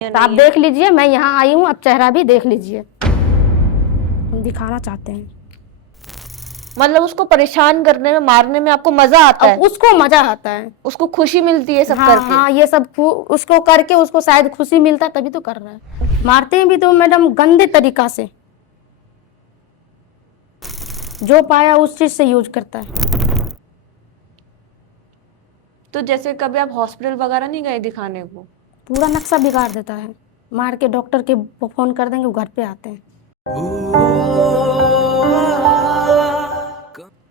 तो आप देख लीजिए, मैं यहाँ आई हूँ, अब चेहरा भी देख लीजिए, हम दिखाना चाहते हैं। मतलब उसको परेशान करने में, मारने में आपको मजा आता है? अब उसको मजा आता है, उसको खुशी मिलती है सब हाँ करके? हाँ, ये सब उसको करके उसको शायद खुशी मिलता है, तभी तो कर रहा है। मारते हैं भी तो मैडम गंदे तरीका से, जो पाया उस चीज से यूज करता है। तो जैसे कभी आप हॉस्पिटल वगैरह नहीं गए दिखाने को? पूरा नक्शा बिगाड़ देता है, मार के डॉक्टर के फोन कर देंगे, वो घर पे आते हैं।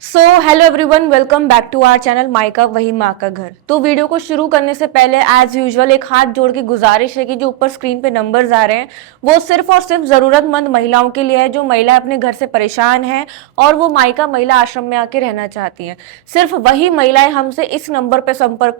So hello everyone, welcome back to our channel Mayka वही माँ का घर। तो वीडियो को शुरू करने से पहले एज यूजुअल एक हाथ जोड़ के गुजारिश है कि जो ऊपर स्क्रीन पे नंबर्स आ रहे हैं वो सिर्फ और सिर्फ जरूरतमंद महिलाओं के लिए है, जो महिला अपने घर से परेशान है और वो मायका महिला आश्रम में आके रहना चाहती हैं। सिर्फ वही महिलाएं हमसे इस नंबर पे संपर्क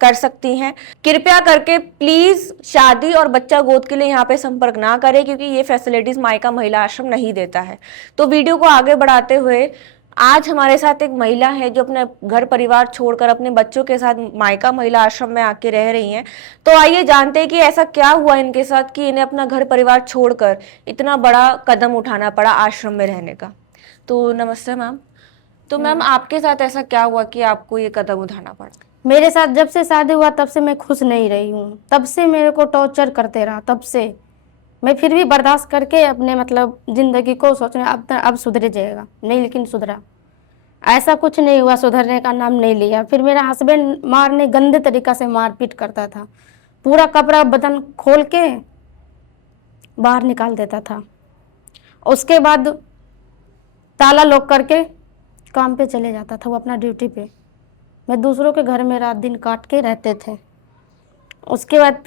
कर सकती हैं। कृपया करके प्लीज शादी और बच्चा गोद के लिए यहाँ पे संपर्क ना करें, क्योंकि ये फैसिलिटीज मायका महिला आश्रम नहीं देता है। तो वीडियो को आगे बढ़ाते हुए आज हमारे साथ एक महिला है जो अपने घर परिवार छोड़कर अपने बच्चों के साथ मायका महिला आश्रम में आके रह रही हैं। तो आइए जानते हैं कि ऐसा क्या हुआ इनके साथ कि इन्हें अपना घर परिवार छोड़कर इतना बड़ा कदम उठाना पड़ा आश्रम में रहने का। तो नमस्ते मैम। तो मैम आपके साथ ऐसा क्या हुआ कि आपको ये कदम उठाना पड़ा? मेरे साथ जब से शादी हुआ तब से मैं खुश नहीं रही हूँ, तब से मेरे को टॉर्चर करते रहा, तब से मैं फिर भी बर्दाश्त करके अपने मतलब जिंदगी को सोच रहे अब सुधर जाएगा, नहीं, लेकिन सुधरा ऐसा कुछ नहीं हुआ, सुधरने का नाम नहीं लिया। फिर मेरा हस्बैंड मारने गंदे तरीका से मारपीट करता था, पूरा कपड़ा बदन खोल के बाहर निकाल देता था। उसके बाद ताला लॉक करके काम पे चले जाता था, वो अपना ड्यूटी पे। मैं दूसरों के घर में रात दिन काट के रहते थे। उसके बाद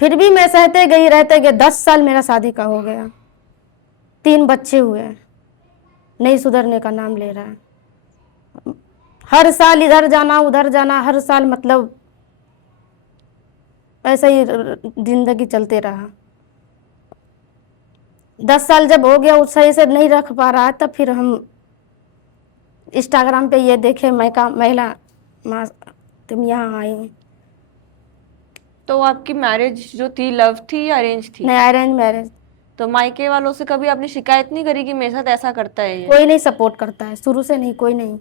फिर भी मैं रहते गए 10 साल मेरा शादी का हो गया, 3 बच्चे हुए, नहीं सुधरने का नाम ले रहा है। हर साल इधर जाना उधर जाना, हर साल मतलब ऐसा ही जिंदगी चलते रहा। 10 साल जब हो गया, उस सही से नहीं रख पा रहा है, तब फिर हम इंस्टाग्राम पे ये देखे मायका महिला माँ, तुम यहाँ आई। तो आपकी मैरिज जो थी लव थी या अरेंज थी? नहीं, अरेंज मैरिज। तो मायके वालों से कभी आपने शिकायत नहीं करी कि मेरे साथ ऐसा करता है ये? कोई नहीं सपोर्ट करता है, शुरू से नहीं, कोई नहीं।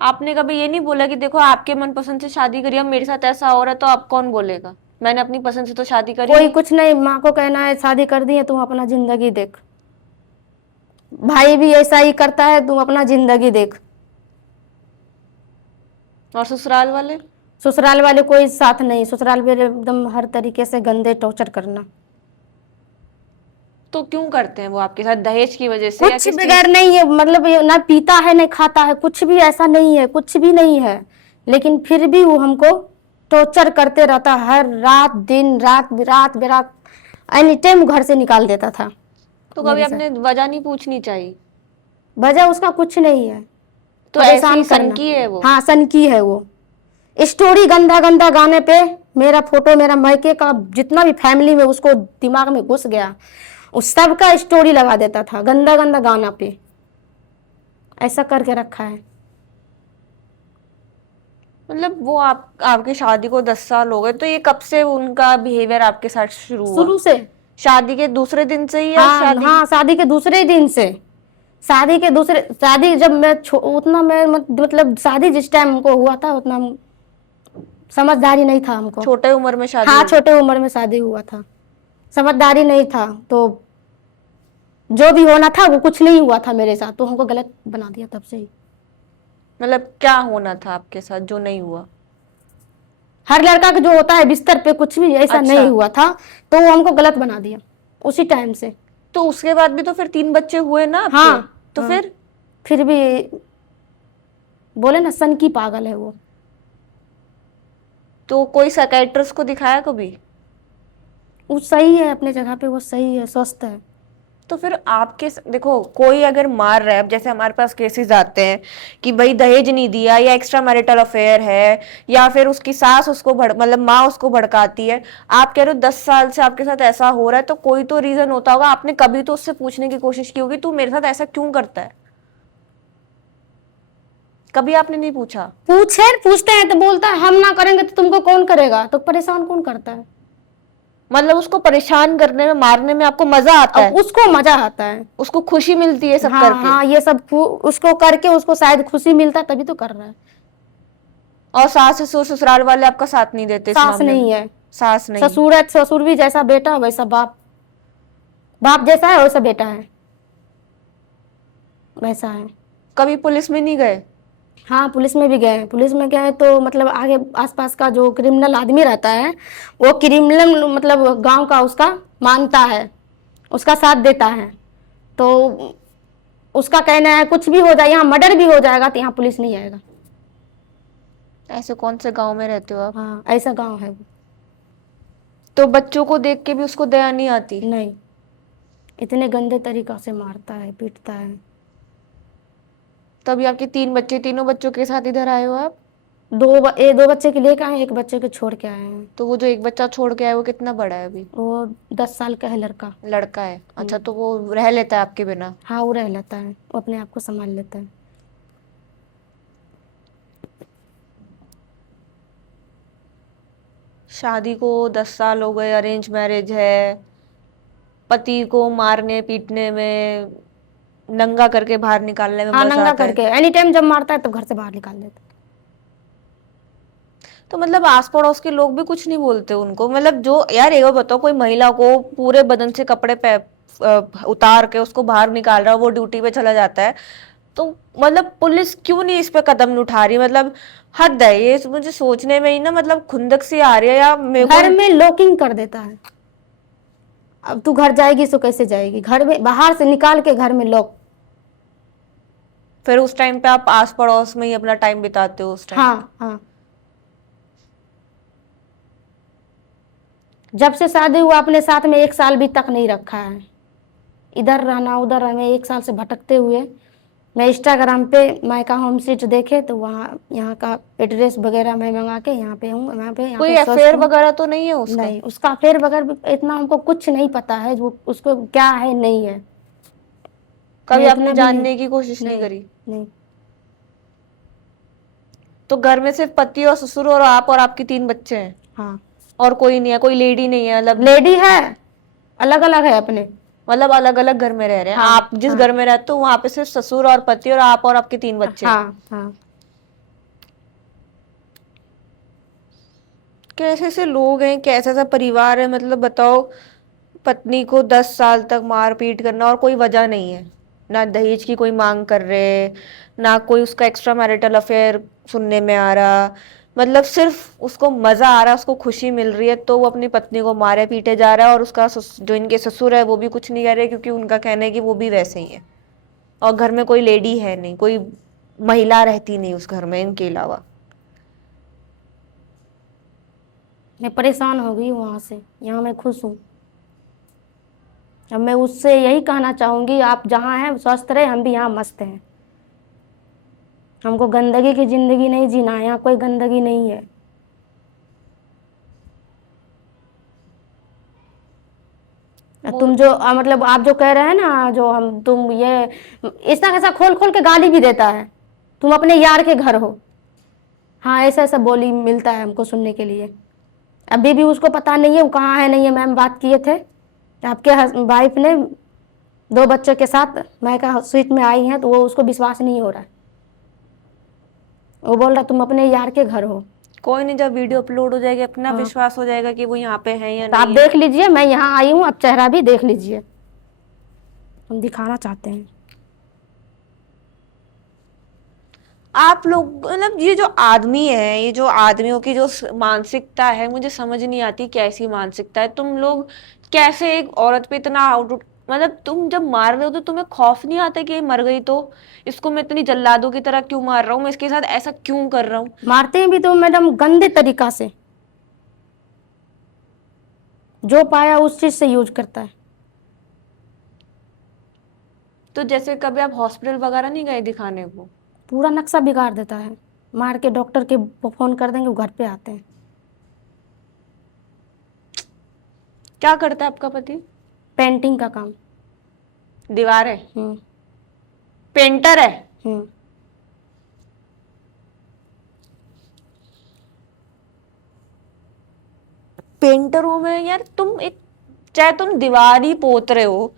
आपने कभी ये नहीं बोला कि देखो आपके मनपसंद से शादी करी, अब मेरे साथ ऐसा हो रहा है तो आप कौन बोलेगा? मैंने अपनी पसंद से तो शादी करी कोई नहीं। कुछ नहीं, माँ को कहना है शादी कर दी है, तुम अपना जिंदगी देख। भाई भी ऐसा ही करता है, तुम अपना जिंदगी देख। और ससुराल वाले? ससुराल वाले कोई साथ नहीं, ससुराल वाले एकदम हर तरीके से गंदे टॉर्चर करना। तो क्यों करते हैं वो आपके साथ? दहेज की वजह से या कुछ किस बगैर नहीं है, मतलब ये ना पीता है ना खाता है, कुछ भी ऐसा नहीं है, कुछ भी नहीं है, लेकिन फिर भी वो हमको टॉर्चर करते रहता, हर रात दिन रात बिरात बिरात एनी टाइम घर से निकाल देता था। तो कभी आपने वजह नहीं पूछनी चाहिए? वजह उसका कुछ नहीं है, तो ऐसी परेशान करना। सनकी है वो? हाँ, सनकी है वो। स्टोरी गंदा गंदा गाने पे मेरा फोटो, मेरा मायके का जितना भी फैमिली में उसको दिमाग में घुस गया, उस सब का स्टोरी लगा देता था गंदा गंदा गाना पे, ऐसा करके रखा है। मतलब वो आपकी शादी को 10 साल हो गए, तो ये कब से उनका बिहेवियर आपके साथ शुरू हुआ? शुरू से। शादी के दूसरे दिन से ही या हाँ हाँ, शादी के दूसरे दिन से। शादी जब मैं उतना मैं मतलब शादी जिस टाइम हमको हुआ था उतना समझदारी नहीं था हमको। छोटे उम्र में शादी? हाँ, छोटे उम्र में शादी हुआ था, समझदारी नहीं था, तो जो भी होना था वो कुछ नहीं हुआ था मेरे साथ, तो हमको गलत बना दिया तब से ही। मतलब क्या होना था आपके साथ जो नहीं हुआ? हर लड़का का जो होता है बिस्तर पे, कुछ भी ऐसा अच्छा। नहीं हुआ था, तो वो हमको गलत बना दिया उसी टाइम से। तो उसके बाद भी तो फिर 3 बच्चे हुए ना आपके? हाँ, तो हाँ, फिर भी बोले ना, सन की पागल है वो। तो कोई साइकियाट्रिस्ट को दिखाया कभी? वो सही है अपने जगह पे, वो सही है, स्वस्थ है। तो फिर आपके देखो, कोई अगर मार रहा है, अब जैसे हमारे पास केसेस आते हैं कि भाई दहेज नहीं दिया या एक्स्ट्रा मैरिटल अफेयर है, या फिर उसकी सास उसको मतलब माँ उसको भड़काती है। आप कह रहे हो 10 साल से आपके साथ ऐसा हो रहा है, तो कोई तो रीजन होता होगा। आपने कभी तो उससे पूछने की कोशिश की होगी, तू मेरे साथ ऐसा क्यों करता है? कभी आपने नहीं पूछा? पूछते हैं तो बोलता है हम ना करेंगे तो तुमको कौन करेगा, तो परेशान कौन करता है। मतलब उसको परेशान करने में, मारने में आपको मजा आता अब है, उसको मजा आता है। उसको खुशी मिलती है सब हाँ करके। हाँ, ये सब उसको करके उसको शायद खुशी मिलता है, तभी तो कर रहा है। और सास ससुर ससुराल वाले आपका साथ नहीं देते इस सास मामले में? नहीं है। सास नहीं। ससुर है, ससुर भी जैसा बेटा वैसा बाप, बाप जैसा है वैसा बेटा है, वैसा है। कभी पुलिस में नहीं गए? हाँ, पुलिस में भी गए। पुलिस में गए तो मतलब आगे आसपास का जो क्रिमिनल आदमी रहता है, वो क्रिमिनल मतलब गांव का उसका मानता है, उसका साथ देता है। तो उसका कहना है कुछ भी हो जाए, यहाँ मर्डर भी हो जाएगा तो यहाँ पुलिस नहीं आएगा। ऐसे कौन से गांव में रहते हो आप? हाँ, ऐसा गांव है वो। तो बच्चों को देख के भी उसको दया नहीं आती? नहीं, इतने गंदे तरीका से मारता है, पीटता है। तभी आपके 3 बच्चे, तीनों बच्चों के साथ इधर आए हो आप? दो बच्चे के लेके आए, एक बच्चे को छोड़ के आए हैं। तो वो जो एक बच्चा छोड़ के आया वो कितना बड़ा है अभी? वो 10 साल का है लड़का। लड़का है, अच्छा। तो वो रह लेता है आपके बिना? हाँ, वो रह लेता है, वो अपने आप को संभाल लेता है। शादी को 10 साल हो गए, अरेंज मैरिज है, पति को मारने पीटने में, नंगा करके बाहर निकालने में हाँ, मजा नंगा आता है। करके एनी टाइम जब मारता है तब घर से बाहर निकाल देता है। तो मतलब आस पड़ोस के लोग भी कुछ नहीं बोलते उनको? मतलब जो यार, एक बार बताओ, कोई महिला को पूरे बदन से कपड़े पे उतार के उसको बाहर निकाल रहा है, वो ड्यूटी पे चला जाता है, तो मतलब पुलिस क्यों नहीं इस पे कदम नहीं उठा रही? मतलब हद है ये, मुझे सोचने में ही ना मतलब खुंदक सी आ रही है। या मेरे को घर में लॉकिंग कर देता है। अब तू घर जाएगी तो कैसे जाएगी, घर में बाहर से निकाल के घर में लॉक। फिर उस टाइम पे आप आस पड़ोस में ही अपना टाइम बिताते हो उस टाइम? हाँ हाँ, जब से शादी हुआ अपने साथ में 1 साल भी तक नहीं रखा है। इधर रहना उधर रहना, 1 साल से भटकते हुए मैं इंस्टाग्राम पे मायका होम सीट देखे तो वहाँ यहाँ का एड्रेस वगैरह मैं मंगा के यहाँ पे हूँ, यहाँ कोई पे स्वस्थ अफेयर हूँ। वगैरह तो नहीं है उसका? नहीं, उसका अफेयर वगैरह इतना हमको कुछ नहीं पता है, वो उसको क्या है नहीं है। कभी मैं आपने इतना भी नहीं। जानने की कोशिश नहीं नहीं करी? नहीं। तो घर में सिर्फ पति और ससुर और आप और आपके 3 बच्चे हैं? हाँ, और कोई नहीं है? कोई लेडी नहीं है मतलब? लेडी है, अलग अलग है अपने। मतलब अलग अलग घर में रह रहे हैं? हाँ आप जिस हाँ घर में रहते हो वहां पे सिर्फ ससुर और पति और आप और आपके 3 बच्चे हैं? हाँ हाँ। कैसे से लोग हैं, कैसा सा परिवार है? मतलब बताओ, पत्नी को 10 साल तक मार पीट करना और कोई वजह नहीं है, ना दहेज की कोई मांग कर रहे, ना कोई उसका एक्स्ट्रा मैरिटल अफेयर सुनने में आ रहा, मतलब सिर्फ उसको मजा आ रहा है, उसको खुशी मिल रही है, तो वो अपनी पत्नी को मारे पीटे जा रहा है। और उसका जो इनके ससुर है वो भी कुछ नहीं कह रहे, क्योंकि उनका कहना है कि वो भी वैसे ही है। और घर में कोई लेडी है नहीं, कोई महिला रहती नहीं उस घर में इनके अलावा। मैं परेशान हो गई हूँ वहाँ से, यहाँ मैं खुश हूँ। अब मैं उससे यही कहना चाहूँगी, आप जहाँ हैं स्वस्थ रहे, हम भी यहाँ मस्त हैं। हमको गंदगी की ज़िंदगी नहीं जीना है, यहाँ कोई गंदगी नहीं है। तुम जो मतलब आप जो कह रहे हैं ना, जो हम तुम ये ऐसा कैसा खोल खोल के गाली भी देता है, तुम अपने यार के घर हो। हाँ, ऐसा ऐसा बोली मिलता है हमको सुनने के लिए। अभी भी उसको पता नहीं है वो कहाँ है, नहीं है। मैम बात किए थे, आपके वाइफ ने 2 बच्चों के साथ मायका स्वीट में आई हैं, तो वो उसको विश्वास नहीं हो रहा है। वो बोल रहा तुम अपने यार के घर हो। कोई नहीं, जब वीडियो अपलोड हो जाएगी अपना हाँ, विश्वास हो जाएगा कि वो यहाँ पे है या तो आप नहीं है। देख लीजिए, मैं यहाँ आई हूँ, अब चेहरा भी देख लीजिए, हम दिखाना चाहते हैं। आप लोग मतलब ये जो आदमी है, ये जो आदमियों की जो मानसिकता है, मुझे समझ नहीं आती कैसी मानसिकता है। तुम लोग कैसे एक औरत पे इतना आउट, मतलब तुम जब मार रहे हो तो तुम्हें खौफ नहीं आता कि ये मर गई तो इसको मैं इतनी जल्लादों की तरह क्यों मार रहा हूँ, मैं इसके साथ ऐसा क्यों कर रहा हूँ? मारते हैं भी तो मैडम गंदे तरीका से, जो पाया उस चीज से यूज करता है। तो जैसे कभी आप हॉस्पिटल वगैरह नहीं गए दिखाने को? पूरा नक्शा बिगाड़ देता है, मार के डॉक्टर के फोन कर देंगे, वो घर पे आते हैं। क्या करता है आपका पति? पेंटिंग का काम। दीवार है? हम्म पेंटर है? हम्म। पेंटरों में यार तुम एक, चाहे तुम दीवार ही पोत रहे हो,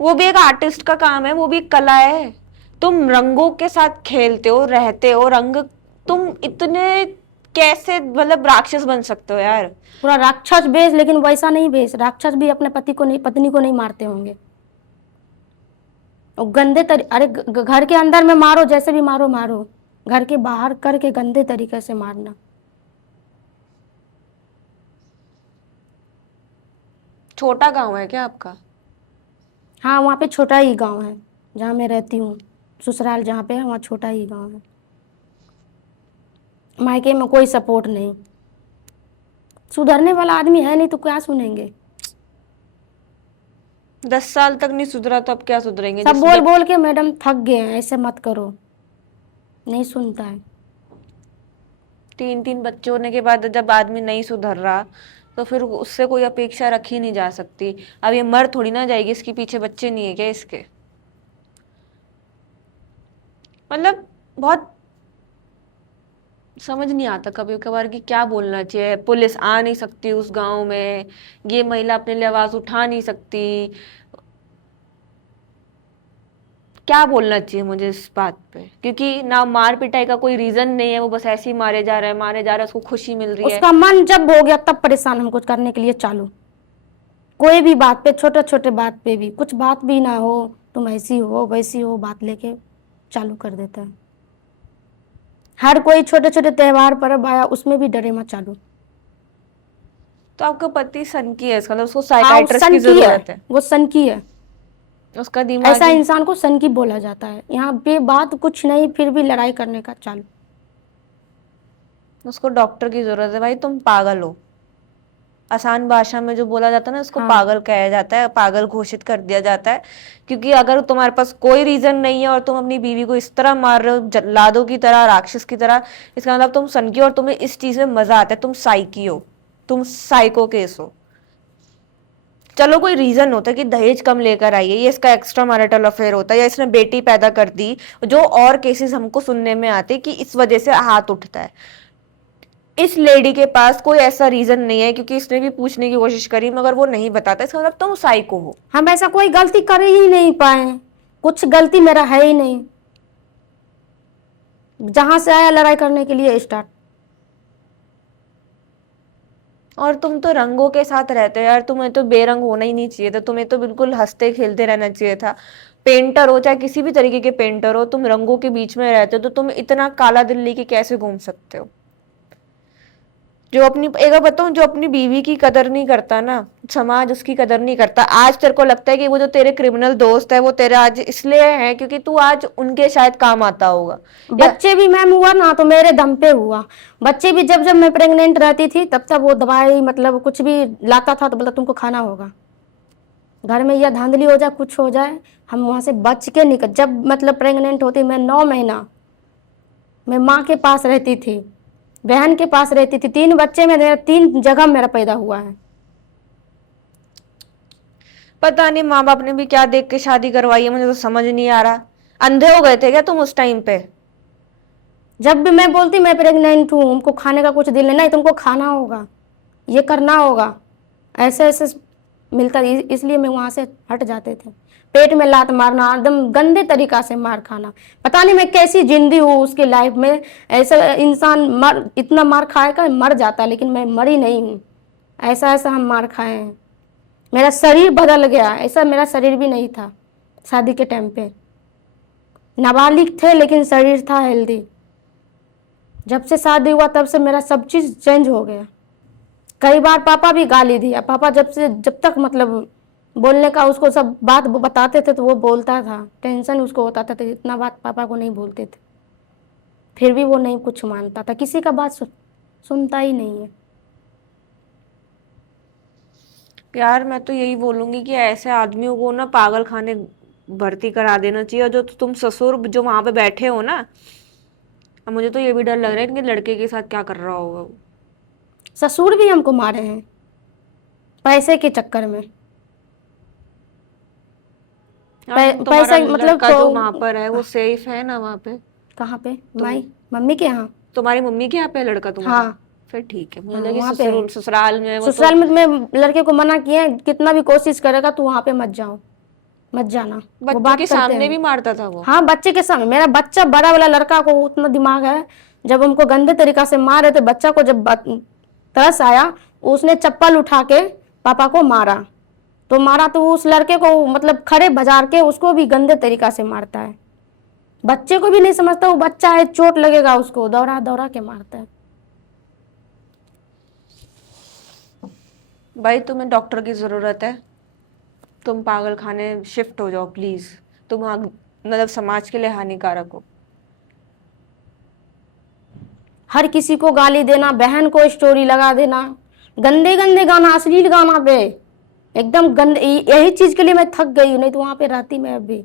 वो भी एक आर्टिस्ट का काम है, वो भी एक कला है। तुम रंगों के साथ खेलते हो, रहते हो, रंग, तुम इतने कैसे मतलब राक्षस बन सकते हो यार। पूरा राक्षस भेष, लेकिन वैसा नहीं भेष, राक्षस भी अपने पति को नहीं, पत्नी को नहीं मारते होंगे। और गंदे अरे घर के अंदर में मारो, जैसे भी मारो मारो, घर के बाहर करके गंदे तरीके से मारना। छोटा गांव है क्या आपका? हाँ, वहाँ पे छोटा ही गांव है जहाँ मैं रहती हूँ। ससुराल जहाँ पे है वहाँ छोटा ही गांव है। मायके में कोई सपोर्ट नहीं, सुधरने वाला आदमी है नहीं तो क्या सुनेंगे। 10 साल तक नहीं सुधरा तो अब क्या सुधरेंगे? सब जिस बोल बोल के मैडम थक गए हैं, ऐसे मत करो, नहीं सुनता है। 3 3 बच्चे होने के बाद जब आदमी नहीं सुधर रहा तो फिर उससे कोई अपेक्षा रखी नहीं जा सकती। अब ये मर थोड़ी ना जाएगी, इसके पीछे बच्चे नहीं है क्या इसके? मतलब बहुत समझ नहीं आता कभी कभार कि क्या बोलना चाहिए। पुलिस आ नहीं सकती उस गांव में, ये महिला अपने लिए आवाज उठा नहीं सकती, क्या बोलना चाहिए मुझे इस बात पे? क्योंकि ना मार पिटाई का कोई रीजन नहीं है, वो बस ऐसे ही मारे जा रहे हैं, मारे जा रहे हैं, उसको खुशी मिल रही है। उसका मन जब हो गया तब परेशान हमको करने के लिए चालू, कोई भी बात पे, छोटे छोटे बात पे भी, कुछ बात भी ना हो, तुम ऐसी हो वैसी हो, बात लेके चालू कर देता है। हर कोई छोटे छोटे त्योहार पर्व आया उसमें भी डरे मत चालू। तो आपका पति सनकी है, इसका मतलब उसको हाँ, वो साइकाइट्रिस्ट की सन की है, जरूरत है। वो सन की है। उसका ऐसा दिमागी, इंसान को सन की बोला जाता है। यहाँ पे बात कुछ नहीं, फिर भी लड़ाई करने का चालू। उसको डॉक्टर की जरूरत है भाई, तुम पागल हो। आसान भाषा में जो बोला जाता है ना, उसको हाँ, पागल कहा जाता है, पागल घोषित कर दिया जाता है। क्योंकि अगर तुम्हारे पास कोई रीजन नहीं है और तुम अपनी बीवी को इस तरह मार रहे हो, जल्लादों की तरह, राक्षस की तरह, इसका मतलब तुम सनकी हो और तुम्हें इस चीज में मजा आता है, तुम साइकी हो, तुम साइको केस हो। चलो कोई रीजन होता है कि दहेज कम लेकर आई है, ये इसका एक्स्ट्रा मैरिटल अफेयर होता है, या इसने बेटी पैदा कर दी, जो और केसेस हमको सुनने में आते कि इस वजह से हाथ उठता है। इस लेडी के पास कोई ऐसा रीजन नहीं है, क्योंकि इसने भी पूछने की कोशिश करी मगर वो नहीं बताता, इसका मतलब तुम साइको हो। हम ऐसा कोई गलती कर ही नहीं पाए, कुछ गलती मेरा है ही नहीं। जहां से आया लड़ाई करने के लिए स्टार्ट। और तुम तो रंगों के साथ रहते हो यार, तुम्हें तो बेरंग होना ही नहीं चाहिए था, तुम्हें तो बिल्कुल हंसते खेलते रहना चाहिए था। पेंटर हो चाहे किसी भी तरीके के पेंटर हो, तुम रंगों के बीच में रहते हो तो तुम इतना काला दिल लेके कैसे घूम सकते हो? जो अपनी, एक बार बताऊं, जो अपनी बीवी की कदर नहीं करता ना, समाज उसकी कदर नहीं करता। आज तेरे को लगता है कि वो जो तेरे क्रिमिनल दोस्त है वो तेरे आज इसलिए है क्योंकि तू आज उनके शायद काम आता होगा, या बच्चे भी मैम हुआ ना तो मेरे दम पे हुआ। बच्चे भी जब जब मैं प्रेग्नेंट रहती थी तब तब वो दवाई मतलब कुछ भी लाता था तो बोला तुमको खाना होगा। घर में या धांधली हो जाए कुछ हो जाए, हम वहाँ से बच के निकल। जब मतलब प्रेग्नेंट होती मैं 9 महीना मैं माँ के पास रहती थी, बहन के पास रहती थी। 3 बच्चे में 3 जगह मेरा पैदा हुआ है। पता नहीं माँ बाप ने भी क्या देख के शादी करवाई है, मुझे तो समझ नहीं आ रहा। अंधे हो गए थे क्या तुम उस टाइम पे? जब भी मैं बोलती मैं प्रेग्नेंट हूँ, उनको खाने का कुछ दिल नहीं, तुमको खाना होगा, ये करना होगा, ऐसे ऐसे मिलता। इसलिए मैं वहाँ से हट जाते थे। पेट में लात मारना, एकदम गंदे तरीका से मार खाना। पता नहीं मैं कैसी जिंदगी हूँ उसकी लाइफ में। ऐसा इंसान मर इतना मार खाएगा मर जाता, लेकिन मैं मरी नहीं हूँ। ऐसा ऐसा हम मार खाए हैं। मेरा शरीर बदल गया, ऐसा मेरा शरीर भी नहीं था शादी के टाइम पे। नाबालिग थे लेकिन शरीर था हेल्दी। जब से शादी हुआ तब से मेरा सब चीज़ चेंज हो गया। कई बार पापा भी गाली दिया। पापा जब तक मतलब बोलने का उसको सब बात बताते थे तो वो बोलता था, टेंशन उसको होता था, तो इतना बात पापा को नहीं बोलते थे। फिर भी वो नहीं कुछ मानता था, किसी का बात सुनता ही नहीं है। यार मैं तो यही बोलूंगी कि ऐसे आदमियों को ना पागल खाने भर्ती करा देना चाहिए। और जो तुम ससुर जो वहां पे बैठे हो ना, अब मुझे तो ये भी डर लग रहा है कि लड़के के साथ क्या कर रहा होगा वो। ससुर भी हमको मारे हैं पैसे के चक्कर में। यार तुम्हारा पैसा मतलब लड़का जो वहां तो पर है वो सेफ है ना वहां पे? कहाँ पे? तुम, माई मम्मी के यहाँ। तुम्हारी मम्मी के यहाँ पे है लड़का तुम्हारा? हाँ, फिर ठीक है, मुझे हाँ, लगी वहाँ पे ससुराल में वो तो ससुराल में मैं लड़के को मना किया है, कितना भी कोशिश करेगा तू वहाँ पे मत जाओ, मत जाना। वो बच्चों बात के करते सामने हैं। भी मारता था वो। हाँ, बच्चे के सामने। मेरा बच्चा बड़ा वाला लड़का को उतना दिमाग है, जब हमको गंदे तरीका से मार रहे थे, बच्चा को जब तरस आया, उसने चप्पल उठा के पापा को मारा। तो मारा तो उस लड़के को मतलब खड़े बाजार के उसको भी गंदे तरीका से मारता है। बच्चे को भी नहीं समझता, वो बच्चा है, चोट लगेगा उसको, दौड़ा दौड़ा के मारता है। भाई तुम्हें डॉक्टर की जरूरत है, तुम पागल खाने शिफ्ट हो जाओ प्लीज। तुम मतलब समाज के लिए हानिकारक हो। हर किसी को गाली देना, बहन को स्टोरी लगा देना, गंदे गंदे गाना, अश्लील गाना पे एकदम गंदे। यही चीज के लिए मैं थक गई हूँ, नहीं तो वहां पे रहती मैं अभी।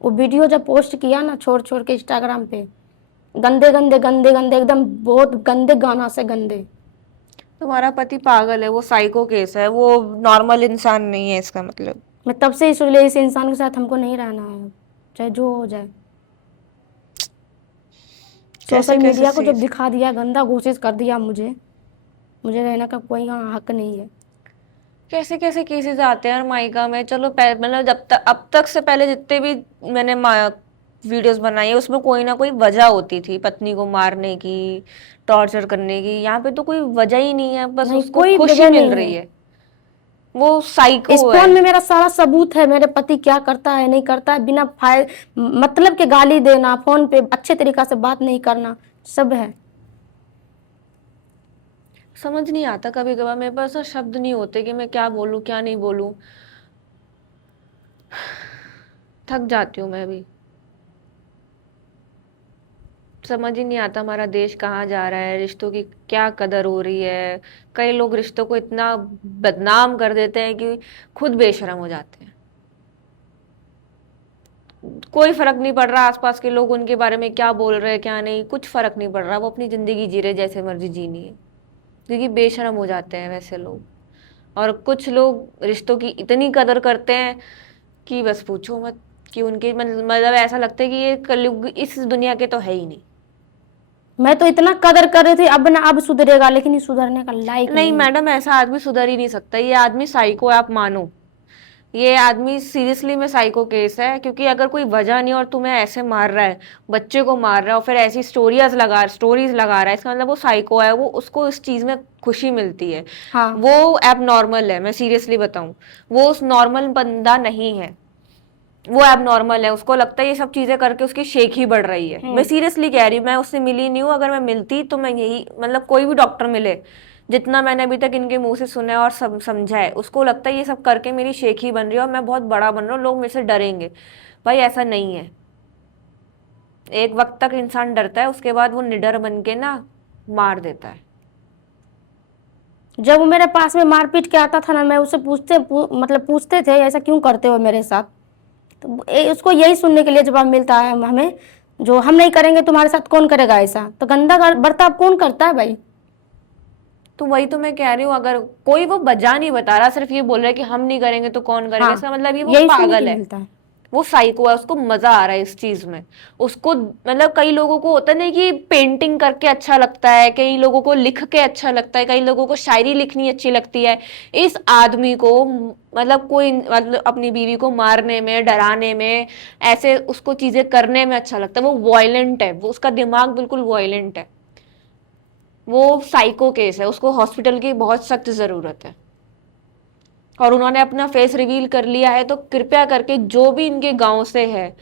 वो वीडियो जब पोस्ट किया ना, छोड़ छोड़ के इंस्टाग्राम पे, गंदे गंदे गंदे गंदे एकदम, बहुत गंदे गाना से गंदे। तुम्हारा पति पागल है, वो साइको केस है, वो नॉर्मल इंसान नहीं है, इसका मतलब। मैं तब से इसलिए इस इंसान के साथ हमको नहीं रहना है, चाहे जो हो जाए। कैसे सोशल कैसे मीडिया को जब सीज दिखा दिया, गंदा घोषित कर दिया मुझे, मुझे रहने का कोई यहाँ हक नहीं है। कैसे कैसे केसेस आते हैं यार माइका में। चलो मतलब जब तक अब तक से पहले जितने भी मैंने वीडियोस बनाई है उसमें कोई ना कोई वजह होती थी पत्नी को मारने की, टॉर्चर करने की। यहाँ पे तो कोई वजह ही नहीं है, बस नहीं, उसको कोई खुशी वजह मिल नहीं रही है। है। वो साइको इस है। फोन में मेरा सारा सबूत है, मेरे पति क्या करता है नहीं करता है, बिना मतलब के गाली देना, फोन पे अच्छे तरीका से बात नहीं करना, सब है। समझ नहीं आता कभी कभार, मेरे पास शब्द नहीं होते कि मैं क्या बोलूं क्या नहीं बोलूं। थक जाती हूँ मैं भी। समझ ही नहीं आता हमारा देश कहाँ जा रहा है, रिश्तों की क्या कदर हो रही है। कई लोग रिश्तों को इतना बदनाम कर देते हैं कि खुद बेशर्म हो जाते हैं। कोई फर्क नहीं पड़ रहा आसपास के लोग उनके बारे में क्या बोल रहे हैं क्या नहीं, कुछ फर्क नहीं पड़ रहा। वो अपनी जिंदगी जी रहे जैसे मर्जी जीनी है, क्योंकि बेशर्म हो जाते हैं वैसे लोग। और कुछ लोग रिश्तों की इतनी कदर करते हैं कि बस पूछो मत। कि उनके मतलब ऐसा लगता है कि ये कलयुग इस दुनिया के तो है ही नहीं। मैं तो इतना कदर कर रही थी, अब ना अब सुधरेगा, लेकिन ये सुधरने का लायक नहीं नहीं है। मैडम, ऐसा आदमी सुधर ही नहीं सकता। ये आदमी साइको है, आप मानो। ये आदमी सीरियसली में साइको केस है, क्योंकि अगर कोई वजह नहीं और तुम्हें ऐसे मार रहा है, बच्चे को मार रहा है और फिर ऐसी स्टोरीज लगा रहा है, इसका मतलब वो साइको है। वो उसको इस चीज में खुशी मिलती है। हाँ, वो एब नॉर्मल है, मैं सीरियसली बताऊं। वो उस नॉर्मल बंदा नहीं है, वो एब नॉर्मल है। उसको लगता है ये सब चीजें करके उसकी शेख ही बढ़ रही है। मैं सीरियसली कह रही हूँ, मैं उससे मिली नहीं हूँ। अगर मैं मिलती तो मैं यही मतलब कोई भी डॉक्टर मिले, जितना मैंने अभी तक इनके मुंह से सुना है और समझा है, उसको लगता है ये सब करके मेरी शेख ही बन रही है और मैं बहुत बड़ा बन रहा हूँ, लोग मेरे से डरेंगे। भाई ऐसा नहीं है। एक वक्त तक इंसान डरता है, उसके बाद वो निडर बन के ना मार देता है। जब वो मेरे पास में मारपीट के आता था ना, मैं उससे मतलब पूछते थे ऐसा क्यों करते हो मेरे साथ। तो उसको यही सुनने के लिए जवाब मिलता है हमें, जो हम नहीं करेंगे तुम्हारे साथ कौन करेगा ऐसा। तो गंदा बर्ताव कौन करता है भाई। तो वही तो मैं कह रही हूँ, अगर कोई वो वजह नहीं बता रहा, सिर्फ ये बोल रहा है कि हम नहीं करेंगे तो कौन करेगा, इसका हाँ, मतलब ये वो यही सुनने पागल के है। मिलता है। वो साइको है, उसको मजा आ रहा है इस चीज में। उसको मतलब कई लोगों को होता नहीं कि पेंटिंग करके अच्छा लगता है, कई लोगों को लिख के अच्छा लगता है, कई लोगों को शायरी लिखनी अच्छी लगती है। इस आदमी को मतलब कोई मतलब अपनी बीवी को मारने में, डराने में, ऐसे उसको चीजें करने में अच्छा लगता है। वो वॉयलेंट है, वो उसका दिमाग बिल्कुल वॉयलेंट है। वो साइको केस है, उसको हॉस्पिटल की बहुत सख्त जरूरत है। और उन्होंने अपना फेस रिवील कर लिया है, तो कृपया करके जो भी इनके गांव से है,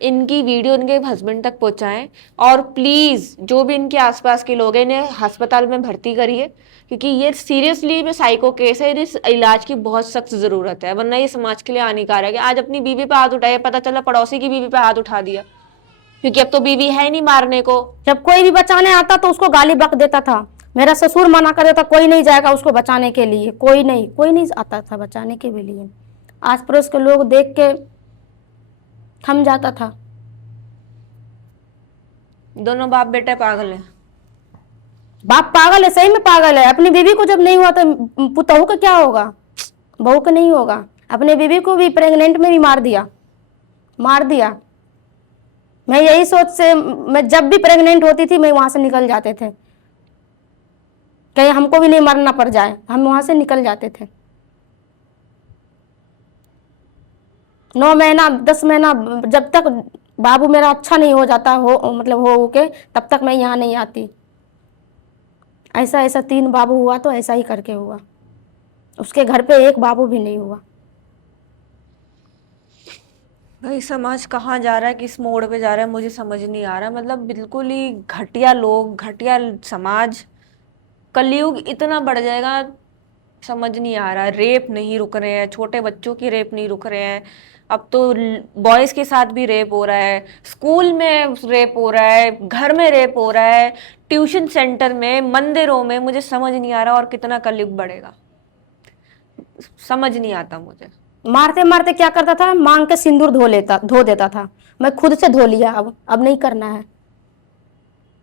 इनकी वीडियो इनके हस्बैंड तक पहुंचाएं। और प्लीज जो भी इनके आसपास के लोग हैं, इन्हें अस्पताल में भर्ती करिए, क्योंकि ये सीरियसली में साइको केस है। इस इलाज की बहुत सख्त जरूरत है, वरना ये समाज के लिए हानिकारक है। आज अपनी बीवी पे हाथ उठाया, पता चला पड़ोसी की बीवी पे हाथ उठा दिया, क्योंकि अब तो बीवी है नहीं मारने को। जब कोई भी बचाने आता तो उसको गाली बक देता था। मेरा ससुर मना कर देता, कोई नहीं जाएगा उसको बचाने के लिए, कोई नहीं आता था बचाने के भी लिए। आस पड़ोस के लोग देख के थम जाता था। दोनों बाप बेटे पागल है। बाप पागल है, सही में पागल है। अपनी बीवी को जब नहीं हुआ तो पुतहू का क्या होगा, बहू का नहीं होगा। अपने बीवी को भी प्रेग्नेंट में भी मार दिया। मैं यही सोच से, मैं जब भी प्रेग्नेंट होती थी मैं वहां से निकल जाते थे। कहीं हमको भी नहीं मरना पड़ जाए, हम वहाँ से निकल जाते थे। 9 महीना 10 महीना जब तक बाबू मेरा अच्छा नहीं हो जाता हो, मतलब हो के, तब तक मैं यहाँ नहीं आती। ऐसा ऐसा 3 बाबू हुआ तो ऐसा ही करके हुआ, उसके घर पे एक बाबू भी नहीं हुआ। भाई समाज कहाँ जा रहा है, किस मोड़ पे जा रहा है, मुझे समझ नहीं आ रहा। मतलब बिल्कुल ही घटिया लोग, घटिया समाज। कलयुग इतना बढ़ जाएगा, समझ नहीं आ रहा। रेप नहीं रुक रहे हैं, छोटे बच्चों की रेप नहीं रुक रहे हैं। अब तो बॉयज के साथ भी रेप हो रहा है, स्कूल में रेप हो रहा है, घर में रेप हो रहा है, ट्यूशन सेंटर में, मंदिरों में। मुझे समझ नहीं आ रहा और कितना कलयुग बढ़ेगा, समझ नहीं आता मुझे। मारते मारते क्या करता था, मांग के सिंदूर धो देता था। मैं खुद से धो लिया, अब नहीं करना है।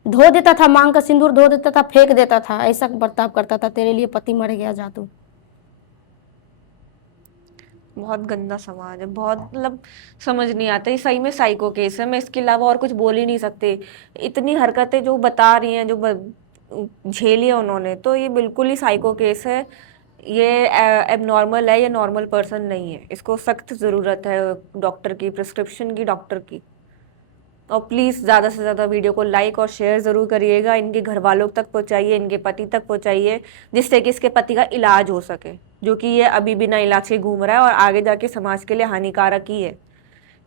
धो देता था, मांग का सिंदूर धो देता था, फेंक देता था। ऐसा बर्ताव करता था, तेरे लिए पति मर गया, जा तू। बहुत गंदा समाज है, बहुत मतलब समझ नहीं आता। ये सही में साइको केस है, मैं इसके अलावा और कुछ बोल ही नहीं सकती। इतनी हरकतें जो बता रही हैं, जो झेली है उन्होंने, तो ये बिल्कुल ही साइको केस है। ये एबनॉर्मल है, ये नॉर्मल पर्सन नहीं है। इसको सख्त ज़रूरत है डॉक्टर की, प्रिस्क्रिप्शन की, डॉक्टर की। और प्लीज़ ज़्यादा से ज़्यादा वीडियो को लाइक और शेयर ज़रूर करिएगा। इनके घर वालों तक पहुँचाइए, इनके पति तक पहुँचाइए, जिससे कि इसके पति का इलाज हो सके, जो कि ये अभी बिना इलाज के घूम रहा है और आगे जाके समाज के लिए हानिकारक ही है।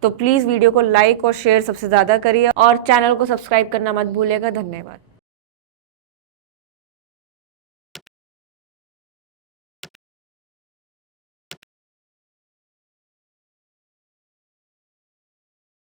तो प्लीज़ वीडियो को लाइक और शेयर सबसे ज़्यादा करिए और चैनल को सब्सक्राइब करना मत भूलिएगा। धन्यवाद।